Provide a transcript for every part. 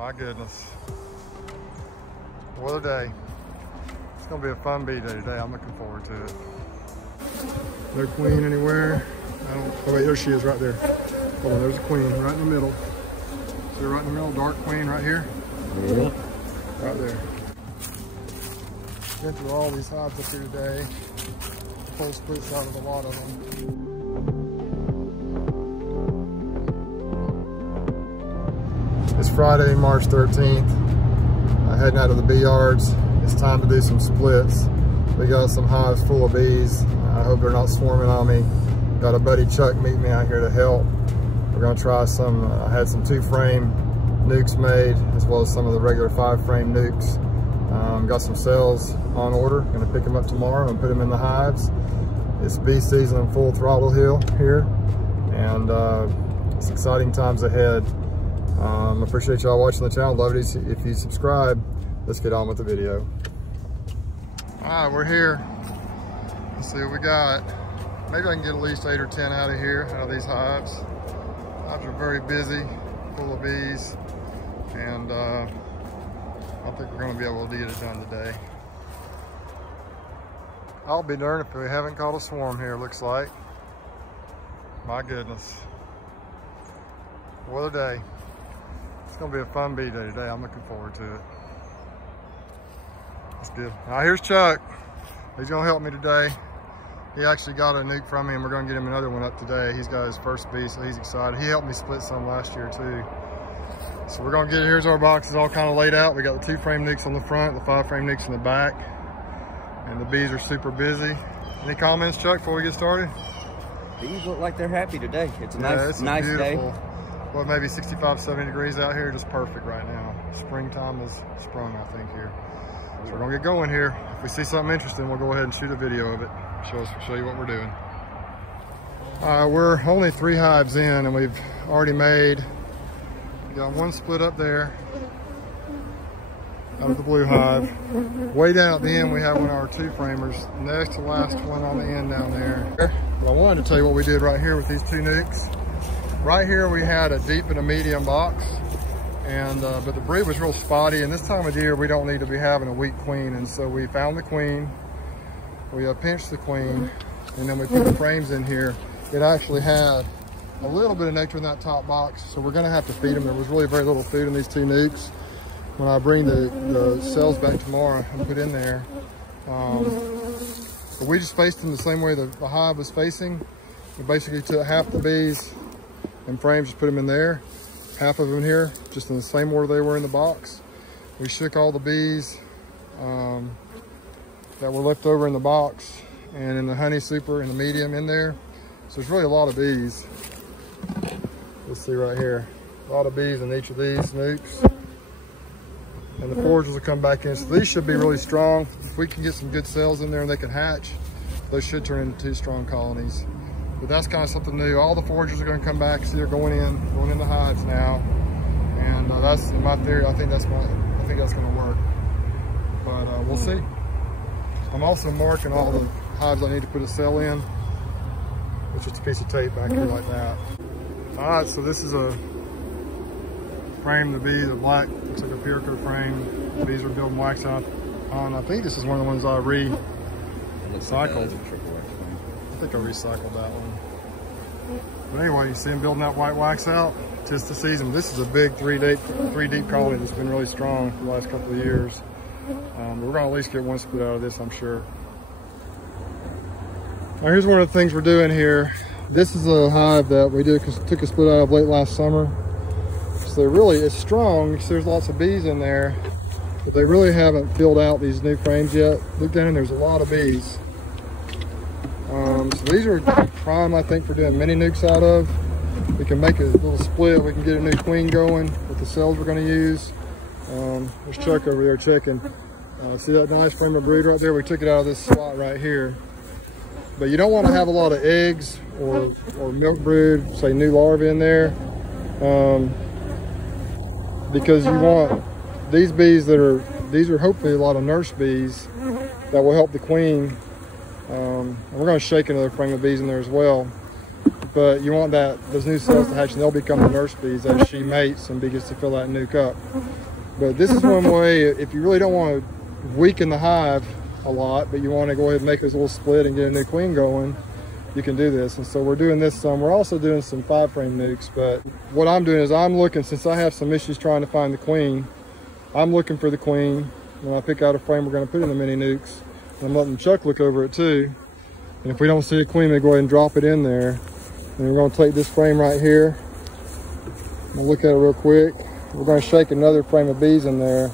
My goodness. What a day. It's gonna be a fun bee day today. I'm looking forward to it. No queen anywhere. Oh wait, there she is right there. Hold on, there's a queen right in the middle. See her right in the middle, dark queen right here? Yeah. Right there. Been through all these hives up here today. Full splits out of a lot of them. It's Friday, March 13th. Heading out of the bee yards. It's time to do some splits. We got some hives full of bees. I hope they're not swarming on me. Got a buddy Chuck meeting me out here to help. We're gonna try some, I had some 2-frame nukes made, as well as some of the regular 5-frame nukes. Got some cells on order. Gonna pick them up tomorrow and put them in the hives. It's bee season in full throttle here, and it's exciting times ahead. Appreciate y'all watching the channel. Love it if you subscribe. Let's get on with the video. All right, we're here. Let's see what we got. Maybe I can get at least 8 or 10 out of these hives. Hives are very busy, full of bees, and I think we're gonna be able to get it done today. I'll be darned if we haven't caught a swarm here, looks like. My goodness. What a day. It's gonna be a fun bee day today. I'm looking forward to it. That's good. All right, here's Chuck. He's gonna help me today. He actually got a nuke from me, and we're gonna get him another one up today. He's got his first bee, so he's excited. He helped me split some last year too. So we're gonna here's our boxes all kind of laid out. We got the 2-frame nukes on the front, the 5-frame nukes in the back, and the bees are super busy. Any comments, Chuck, before we get started? Bees look like they're happy today. It's a nice day. Well, maybe 65, 70 degrees out here, just perfect right now. Springtime has sprung, I think, here. So we're gonna get going here. If we see something interesting, we'll go ahead and shoot a video of it. Show you what we're doing. We're only 3 hives in, and we've already made, we got 1 split up there out of the blue hive. Way down at the end, we have one of our 2-framers. Next to last one on the end down there. But I wanted to tell you what we did right here with these 2 nukes. Right here we had a deep and a medium box, and but the breed was real spotty, and this time of year we don't need to be having a weak queen, and so we found the queen, we pinched the queen, and then we put the frames in here. It actually had a little bit of nectar in that top box, so we're gonna have to feed them. There was really very little food in these 2 nukes. When I bring the cells back tomorrow and put in there, but we just spaced them the same way the hive was facing. We basically took half the bees and frames, just put them in there, half of them here, just in the same order they were in the box. We shook all the bees that were left over in the box and in the honey super and the medium in there. So there's really a lot of bees. Let's see right here, a lot of bees in each of these nukes. And the foragers will come back in. So these should be really strong. If we can get some good cells in there and they can hatch, those should turn into 2 strong colonies. But that's kind of something new. All the foragers are going to come back. See, they're going in the hives now, and that's in my theory. I think that's going to work. But we'll see. I'm also marking all the hives I need to put a cell in, which is a piece of tape back here like that. All right, so this is a frame. The bees are black. Looks like a Pirco frame. The bees are building wax out on. I think this is one of the ones I recycled. I think I recycled that one. But anyway, you see them building that white wax out. Tis the season. This is a big 3 deep colony that's been really strong for the last couple of years. We're gonna at least get 1 split out of this, I'm sure. Now here's one of the things we're doing here. This is a hive that we took a split out of late last summer. So it's strong, because there's lots of bees in there, but they really haven't filled out these new frames yet. Look down, there's a lot of bees. So these are prime, I think, for doing mini nukes out of. We can make a little split. We can get a new queen going with the cells we're going to use. There's Chuck over there checking. See that nice frame of brood right there? We took it out of this slot right here. But you don't want to have a lot of eggs or milk brood, say new larvae in there, because you want these bees these are hopefully a lot of nurse bees that will help the queen. And we're going to shake another frame of bees in there as well. but you want those new cells to hatch, and they'll become the nurse bees as she mates and begins to fill that nuke up. But this is one way, if you really don't want to weaken the hive a lot, but you want to go ahead and make this little split and get a new queen going, you can do this. And so we're doing this some. We're also doing some 5-frame nukes, but what I'm doing is I'm looking, since I have some issues trying to find the queen, I'm looking for the queen. When I pick out a frame we're going to put in the mini nukes, and I'm letting Chuck look over it too. And if we don't see a queen, we go ahead and drop it in there. And we're going to take this frame right here. We'll look at it real quick. We're going to shake another frame of bees in there.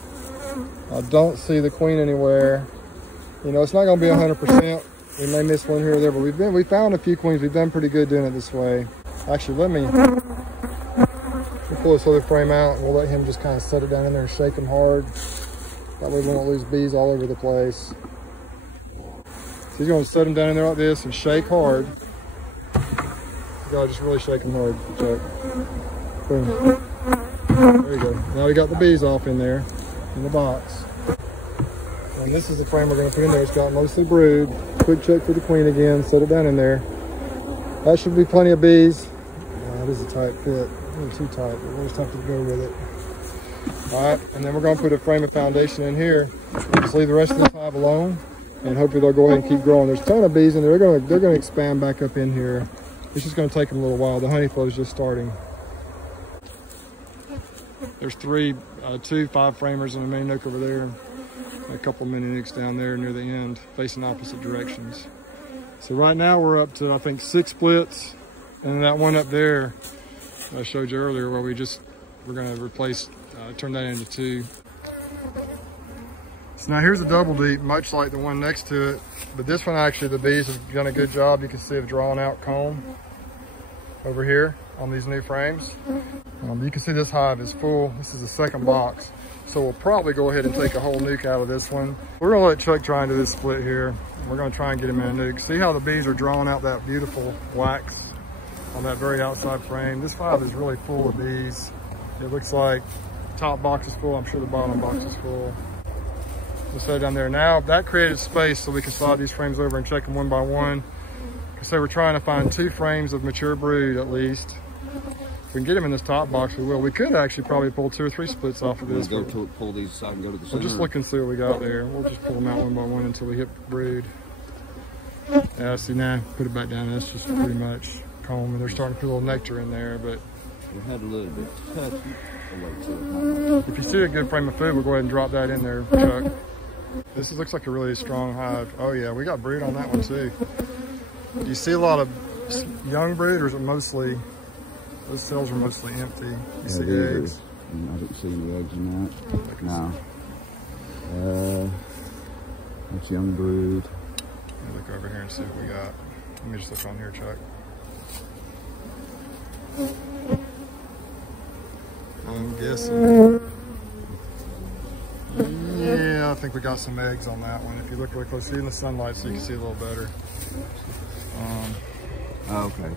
I don't see the queen anywhere. You know, it's not going to be 100%. We may miss one here or there, but we found a few queens. We've done pretty good doing it this way. Actually, let me pull this other frame out, and we'll let him just kind of set it down in there and shake them hard. That way we won't lose bees all over the place. So he's going to set them down in there like this and shake hard. You gotta just really shake them hard, Chuck. Boom. There you go. Now we got the bees off in there, in the box. And this is the frame we're going to put in there. It's got mostly brood. Quick check for the queen again. Set it down in there. That should be plenty of bees. That is a tight fit. A little too tight, but we'll just have to go with it. All right, and then we're going to put a frame of foundation in here. Just leave the rest of this hive alone, and hopefully they'll go ahead and keep growing. There's a ton of bees, and they're going to expand back up in here. It's just going to take them a little while. The honey flow is just starting. There's two 5-framers and a mini nuke over there. A couple mini nukes down there near the end, facing opposite directions. So right now we're up to, I think, 6 splits, and that one up there I showed you earlier where we're going to replace, turn that into 2. So now here's a double deep, much like the one next to it, but this one actually the bees have done a good job. You can see of drawing out comb over here on these new frames. You can see this hive is full. This is the second box. So we'll probably go ahead and take a whole nuke out of this one. We're gonna let Chuck try and do this split here. We're gonna try and get him in a nuke. See how the bees are drawing out that beautiful wax on that very outside frame. This hive is really full of bees. It looks like the top box is full. I'm sure the bottom box is full. We'll set it down there. Now that created space so we can slide these frames over and check them one by one. So we're trying to find 2 frames of mature brood at least. If we can get them in this top box, we will. We could actually probably pull 2 or 3 splits off of this. Pull these so I can go to the center. We'll just look and see what we got there. We'll just pull them out one by one until we hit brood. Yeah, see now, put it back down. That's just pretty much comb, and they're starting to put a little nectar in there, but we had a little bit touchy. If you see a good frame of food, we'll go ahead and drop that in there, Chuck. This looks like a really strong hive. Oh yeah, we got brood on that one too. Do you see a lot of young brood, or is it mostly, those cells are mostly empty? You see eggs? I don't see any eggs in that. No. That's young brood. Let me look over here and see what we got. Let me just look on here, Chuck. I'm guessing. Yeah, I think we got some eggs on that one. If you look really close, see in the sunlight so you can see a little better. Okay.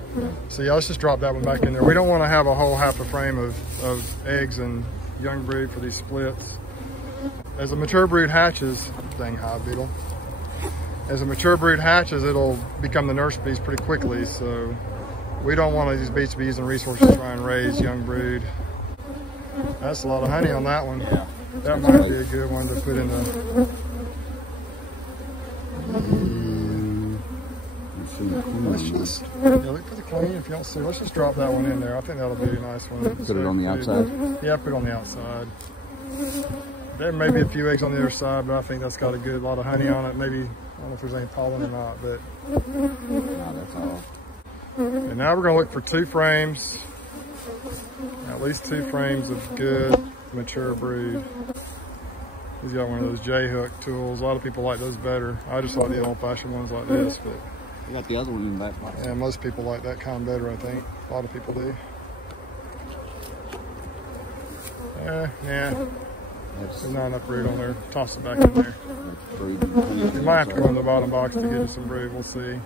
So yeah, let's just drop that one back in there. We don't want to have a whole half a frame of eggs and young brood for these splits. As a mature brood hatches, dang hive beetle. As a mature brood hatches, it'll become the nurse bees pretty quickly. So we don't want these bees to be using resources to try and raise young brood. That's a lot of honey on that one. Yeah. That might be a good one to put in the... Let's just, look for the queen if you don't see. Let's just drop that one in there. I think that'll be a nice one. Put it on the outside? Yeah, put it on the outside. There may be a few eggs on the other side, but I think that's got a lot of honey on it. Maybe, I don't know if there's any pollen or not, but... No, that's all. And now we're going to look for 2 frames. At least 2 frames of good, mature brood. He's got one of those J-hook tools. A lot of people like those better. I just like the old-fashioned ones like this, but... I got the other one in the back box. Yeah, most people like that kind better, I think. A lot of people do. Yeah. There's not enough brood on there. Toss it back in there. You might have to go in the bottom box to get us some brood. We'll see.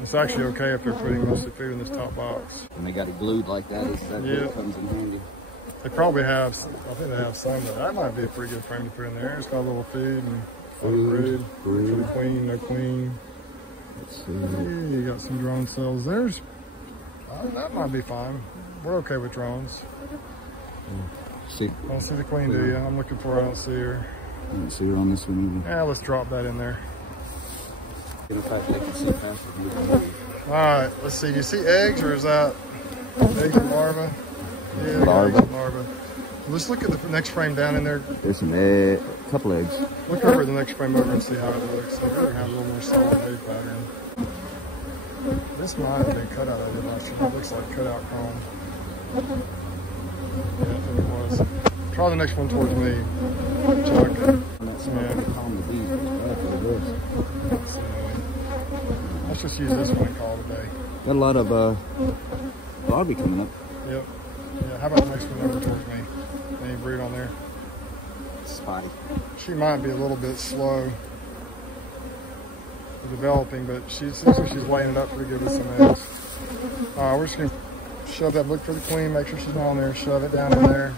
It's actually okay if they're putting mostly food in this top box. And they got it glued like that, it comes in handy. They probably have, I think they have some, but that might be a pretty good frame to put in there. It's got a little food and brood for the queen, no queen. Let's see, you got some drone cells. There's, that might be fine. We're okay with drones. See. I don't see the queen, do you? I'm looking for her, I don't see her. I don't see her on this one either. Yeah, let's drop that in there. In fact, they can see faster. All right, let's see. Do you see eggs, or is that eggs and larvae? Yeah, Larva. Eggs and larvae. Let's look at the next frame down in there. There's some egg, a couple eggs. Look over at the next frame over and see how it looks. It really has a little more solid wave pattern. This might have been cut out of it last year. It looks like cut out chrome. Yeah, I think it was. Try the next one towards me, Chuck. Let's just use this one and call it a day. Got a lot of larvae coming up. Yep. Yeah, how about the next one over towards me? Any brood on there? Spotty. She might be a little bit slow developing, but she's laying it up pretty good with some eggs. We're just gonna shove that, look for the queen, make sure she's not on there, shove it down in there.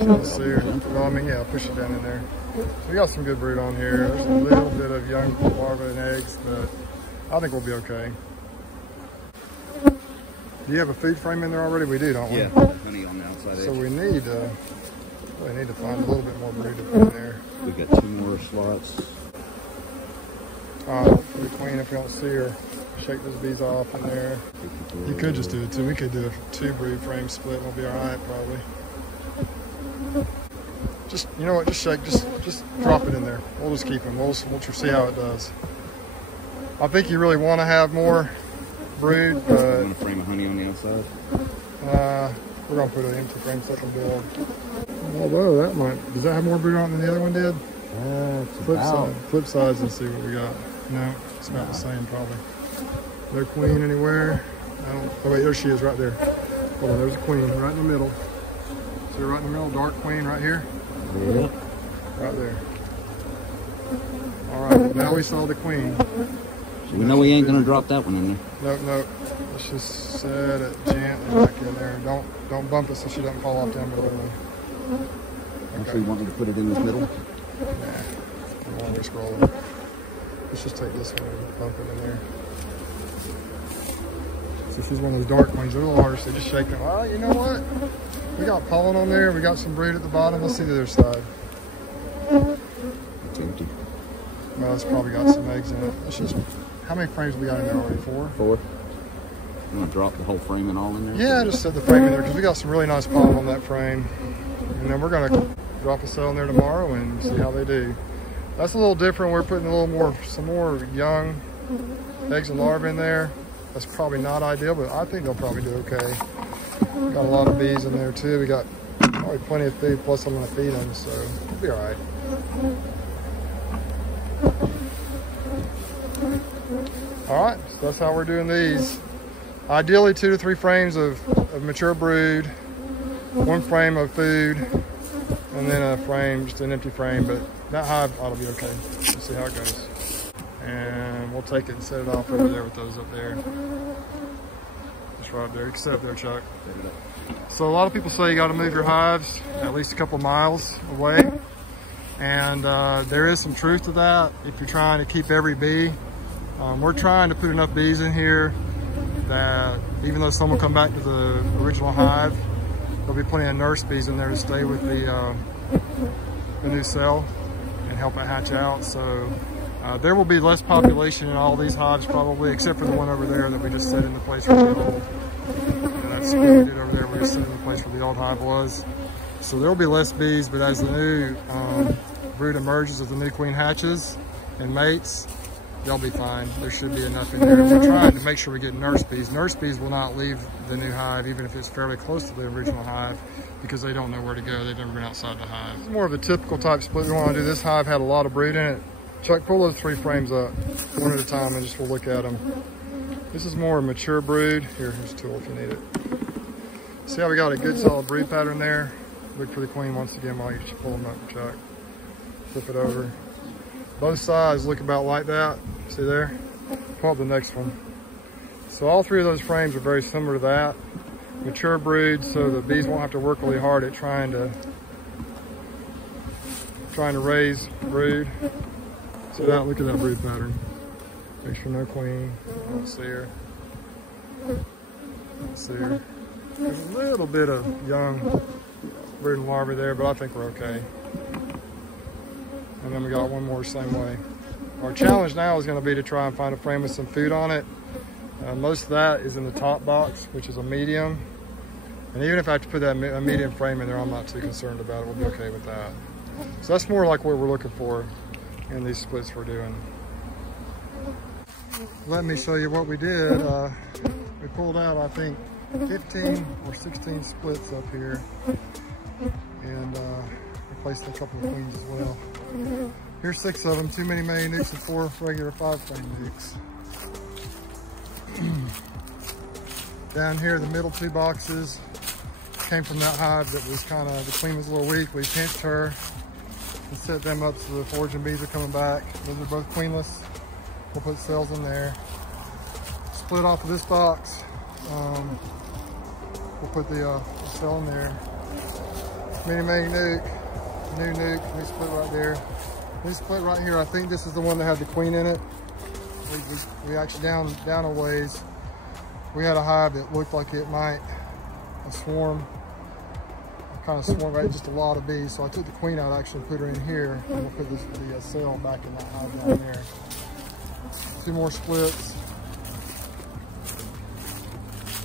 Let's see her. Well, I mean, yeah, push it down in there. So we got some good brood on here. There's a little bit of young larvae and eggs, but I think we'll be okay. Do you have a feed frame in there already? We do, don't we? Yeah, honey on the outside edge. So we need to find a little bit more brood to put in there. We've got 2 more slots. For the queen, if you don't see her, shake those bees off in there. You could just do it too. We could do a 2 brood frame split and we'll be all right, probably. Just, you know what, just shake, just drop it in there. We'll just keep them. We'll just see how it does. I think you really want to have more brood, but I'm going to frame of honey on the outside. we're going to put an empty frame second build. Although that might, does that have more brood on it than the other one did? Flip sides and see what we got. No, it's about the same probably. No queen anywhere. Oh wait, there she is right there. Hold on, there's a queen right in the middle. See her right in the middle, dark queen right here? Yep. Right there. All right, now we saw the queen. So we know we ain't gonna drop that one in there. Nope. Let's just set it gently back in there. Don't bump it so she doesn't fall off down below. Okay. So you want me to put it in this middle? Nah, I want to scroll it. Let's just take this one and bump it in there. So she's one of those dark ones. They're a little harder, so just shake them. Well, you know what? We got pollen on there. We got some brood at the bottom. Let's see the other side. It's empty. Well, it's probably got some eggs in it. Let's just, how many frames we got in there already? 4? 4. You want to drop the whole frame and all in there? Yeah, just set the frame in there because we got some really nice pollen on that frame. And then we're going to drop a cell in there tomorrow and see how they do. That's a little different. We're putting a little more, some more young eggs and larvae in there. That's probably not ideal, but I think they'll probably do okay. Got a lot of bees in there too. We got probably plenty of food, plus I'm going to feed them, so we'll be all right. All right, so that's how we're doing these. Ideally 2 to 3 frames of mature brood, 1 frame of food, and then a frame, just an empty frame, but that hive ought to be okay. We'll see how it goes. And we'll take it and set it off over there with those up there. Just right up there. You can set up there, Chuck. So a lot of people say you got to move your hives at least a couple miles away. And there is some truth to that if you're trying to keep every bee. We're trying to put enough bees in here that even though some will come back to the original hive, there'll be plenty of nurse bees in there to stay with the new cell and help it hatch out. So there will be less population in all these hives probably, except for the one over there that we just set in the place where the old, and that's what we did over there. We just set in the place where the old hive was. So there will be less bees, but as the new brood emerges, as the new queen hatches and mates, they'll be fine. There should be enough in there. We're trying to make sure we get nurse bees. Nurse bees will not leave the new hive, even if it's fairly close to the original hive, because they don't know where to go. They've never been outside the hive. It's more of a typical type split we want to do. This hive had a lot of brood in it. Chuck, pull those 3 frames up one at a time and just we'll look at them. This is more mature brood. Here's a tool if you need it. See how we got a good solid brood pattern there? Look for the queen once again while you pull them up, Chuck. Flip it over. Both sides look about like that. See there? Pull up the next one. So all 3 of those frames are very similar to that. Mature brood, so the bees won't have to work really hard at trying to raise brood. See that? Look at that brood pattern. Make sure no queen. I don't see her. Let's see her. There's a little bit of young brood larvae there, but I think we're okay. And then we got one more same way. Our challenge now is going to be to try and find a frame with some food on it. Most of that is in the top box, which is a medium. And even if I have to put that a medium frame in there, I'm not too concerned about it. We'll be okay with that. So that's more like what we're looking for in these splits we're doing. Let me show you what we did. We pulled out, I think, 15 or 16 splits up here, and replaced a couple of queens as well. Here's 6 of them, 2 mini mating nukes and 4 regular 5-frame nukes. Down here, the middle 2 boxes came from that hive that was kind of, the queen was a little weak. We pinched her and set them up so the foraging bees are coming back. Those are both queenless. We'll put cells in there. Split off of this box. We'll put the cell in there. Mini mating nuke, new nuke, new split right there. This split right here, I think this is the one that had the queen in it. We actually down a ways. We had a hive that looked like it might swarm. Kind of swarm, right? Just a lot of bees. So I took the queen out actually and put her in here, and we'll put the cell back in that hive down there. 2 more splits.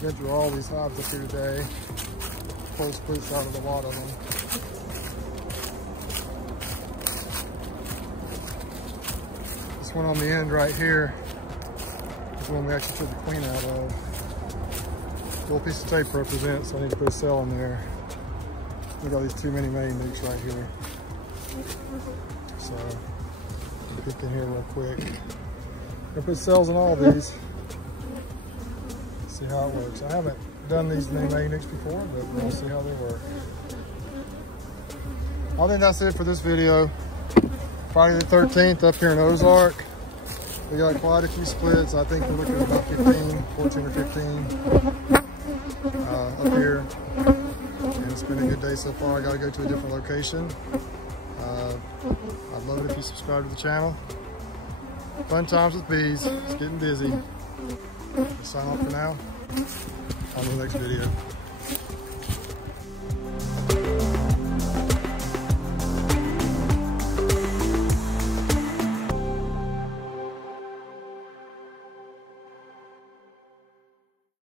Been through all these hives up here today. Pull splits out of a lot of them. This one on the end right here is the one we actually took the queen out of. A little piece of tape represents, so I need to put a cell in there. We got these 2 mini mating nukes right here. So, I'll peek in here real quick. I'm gonna put cells in all these. See how it works. I haven't done these mini mating nukes before, but we'll see how they work. I think that's it for this video. Friday the 13th up here in Ozark. We got quite a few splits. I think we're looking at about 15, 14 or 15 up here. And it's been a good day so far. I gotta go to a different location. I'd love it if you subscribe to the channel. Fun times with bees. It's getting busy. Sign off for now. On to the next video.